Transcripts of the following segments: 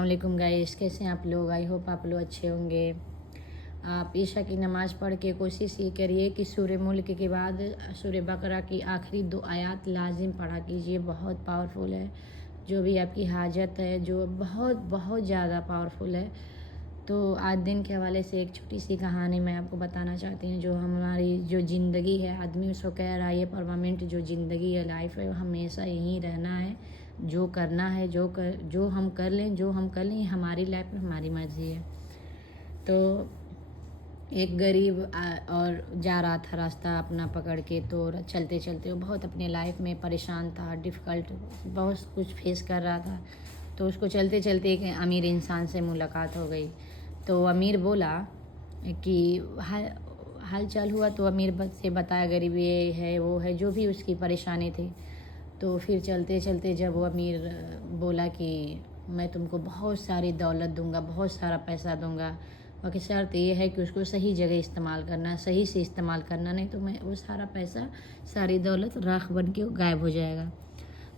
वालेकुम गाइस, कैसे हैं आप लोग। आई होप आप लोग अच्छे होंगे। आप ईशा की नमाज़ पढ़ के कोशिश ये करिए कि सूर्य मुल्क के बाद सूर्य बकरा की आखिरी 2 आयत लाजिम पढ़ा कीजिए। बहुत पावरफुल है, जो भी आपकी हाजत है, जो बहुत बहुत ज़्यादा पावरफुल है। तो आज दिन के हवाले से एक छोटी सी कहानी मैं आपको बताना चाहती हूँ। जो हमारी जो ज़िंदगी है, आदमी उसको कह रहा है ये परमानेंट जो ज़िंदगी है, लाइफ है, हमेशा यहीं रहना है। जो करना है, जो हम कर लें, ये हमारी लाइफ में हमारी मर्ज़ी है। तो एक गरीब और जा रहा था रास्ता अपना पकड़ के। तो चलते चलते वो बहुत अपने लाइफ में परेशान था, डिफ़िकल्ट बहुत कुछ फेस कर रहा था। तो उसको चलते चलते एक अमीर इंसान से मुलाकात हो गई। तो अमीर बोला कि हाल चाल हुआ। तो अमीर से बताया गरीब ये है वो है, जो भी उसकी परेशानी थी। तो फिर चलते चलते जब वो अमीर बोला कि मैं तुमको बहुत सारी दौलत दूंगा, बहुत सारा पैसा दूंगा, बाकी शर्त ये है कि उसको सही जगह इस्तेमाल करना, सही से इस्तेमाल करना, नहीं तो मैं वो सारा पैसा, सारी दौलत राख बन के गायब हो जाएगा।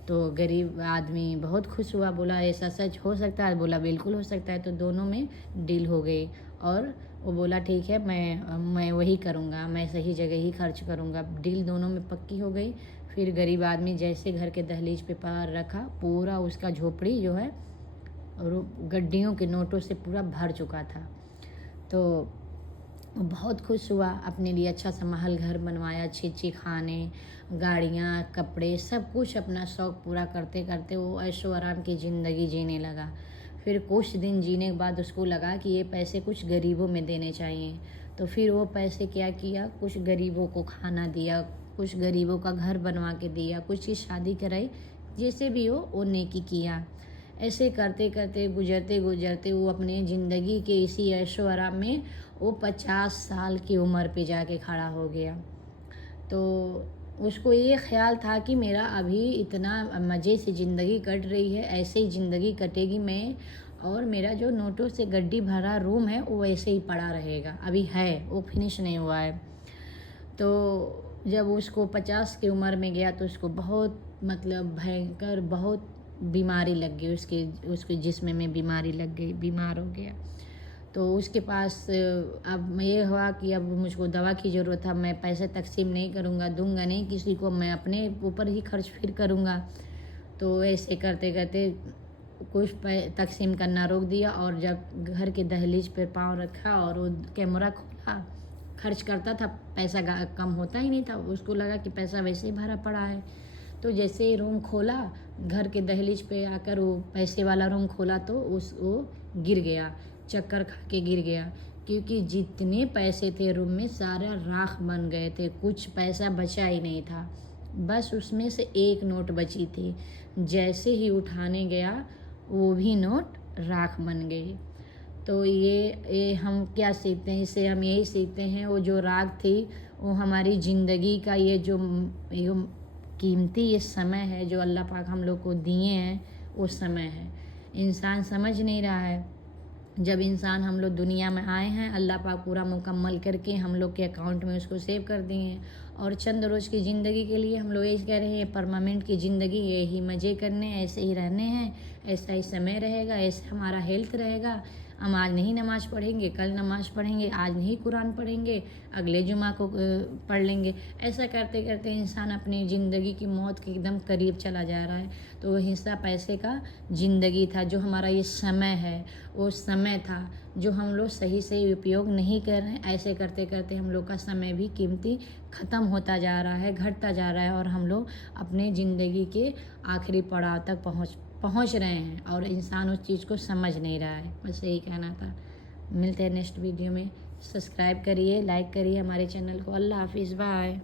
तो गरीब आदमी बहुत खुश हुआ, बोला ऐसा सच हो सकता है? बोला बिल्कुल हो सकता है। तो दोनों में डील हो गई और वो बोला ठीक है, मैं वही करूँगा, मैं सही जगह ही खर्च करूँगा। डील दोनों में पक्की हो गई। फिर गरीब आदमी जैसे घर के दहलीज पे पैर रखा, पूरा उसका झोपड़ी जो है और गड्डियों के नोटों से पूरा भर चुका था। तो वो बहुत खुश हुआ, अपने लिए अच्छा सा महल घर बनवाया, अच्छी अच्छी खाने, गाड़ियाँ, कपड़े, सब कुछ अपना शौक़ पूरा करते करते वो ऐशो आराम की ज़िंदगी जीने लगा। फिर कुछ दिन जीने के बाद उसको लगा कि ये पैसे कुछ गरीबों में देने चाहिए। तो फिर वो पैसे क्या किया, कुछ गरीबों को खाना दिया, कुछ गरीबों का घर बनवा के दिया, कुछ की शादी कराई, जैसे भी हो वो नेकी किया। ऐसे करते करते गुजरते गुजरते वो अपने ज़िंदगी के इसी ऐशो आराम में वो 50 साल की उम्र पे जाके खड़ा हो गया। तो उसको ये ख़्याल था कि मेरा अभी इतना मज़े से ज़िंदगी कट रही है, ऐसे ही ज़िंदगी कटेगी मैं, और मेरा जो नोटों से गड्डी भरा रूम है वो वैसे ही पड़ा रहेगा, अभी है, वो फिनिश नहीं हुआ है। तो जब उसको 50 की उम्र में गया तो उसको बहुत मतलब भयंकर बहुत बीमारी लग गई, उसके जिस्म में बीमारी लग गई, बीमार हो गया। तो उसके पास अब ये हुआ कि अब मुझको दवा की ज़रूरत था, मैं पैसे तकसीम नहीं करूँगा, दूंगा नहीं किसी को, मैं अपने ऊपर ही खर्च फिर करूँगा। तो ऐसे करते करते कुछ तकसीम करना रोक दिया, और जब घर के दहलीज पर पाँव रखा और वो कैमरा खोला, खर्च करता था, पैसा कम होता ही नहीं था। उसको लगा कि पैसा वैसे ही भरा पड़ा है। तो जैसे ही रूम खोला, घर के दहलीज पे आकर वो पैसे वाला रूम खोला तो वो गिर गया, चक्कर खा के गिर गया, क्योंकि जितने पैसे थे रूम में सारा राख बन गए थे, कुछ पैसा बचा ही नहीं था। बस उसमें से एक नोट बची थी। जैसे ही उठाने गया वो भी नोट राख बन गई। तो ये हम क्या सीखते हैं इससे? हम यही सीखते हैं वो जो राख थी वो हमारी ज़िंदगी का ये जो कीमती ये समय है जो अल्लाह पाक हम लोग को दिए हैं, वो समय है। इंसान समझ नहीं रहा है। जब इंसान हम लोग दुनिया में आए हैं, अल्लाह पाक पूरा मुकम्मल करके हम लोग के अकाउंट में उसको सेव कर दिए हैं, और चंद रोज़ की ज़िंदगी के लिए हम लोग यही कह रहे हैं परमानेंट की ज़िंदगी, यही मज़े करने, ऐसे ही रहने हैं, ऐसा ही समय रहेगा, ऐसे हमारा हेल्थ रहेगा। हम आज नहीं नमाज़ पढ़ेंगे, कल नमाज़ पढ़ेंगे, आज नहीं कुरान पढ़ेंगे, अगले जुमा को पढ़ लेंगे। ऐसा करते करते इंसान अपनी ज़िंदगी की मौत के एकदम करीब चला जा रहा है। तो वो हिस्सा पैसे का ज़िंदगी था, जो हमारा ये समय है वो समय था जो हम लोग सही से उपयोग नहीं कर रहे हैं। ऐसे करते करते हम लोग का समय भी कीमती ख़त्म होता जा रहा है, घटता जा रहा है, और हम लोग अपने ज़िंदगी के आखिरी पड़ाव तक पहुँच रहे हैं, और इंसान उस चीज़ को समझ नहीं रहा है। बस यही कहना था। मिलते हैं नेक्स्ट वीडियो में। सब्सक्राइब करिए, लाइक करिए हमारे चैनल को। अल्लाह हाफिज़, बाय।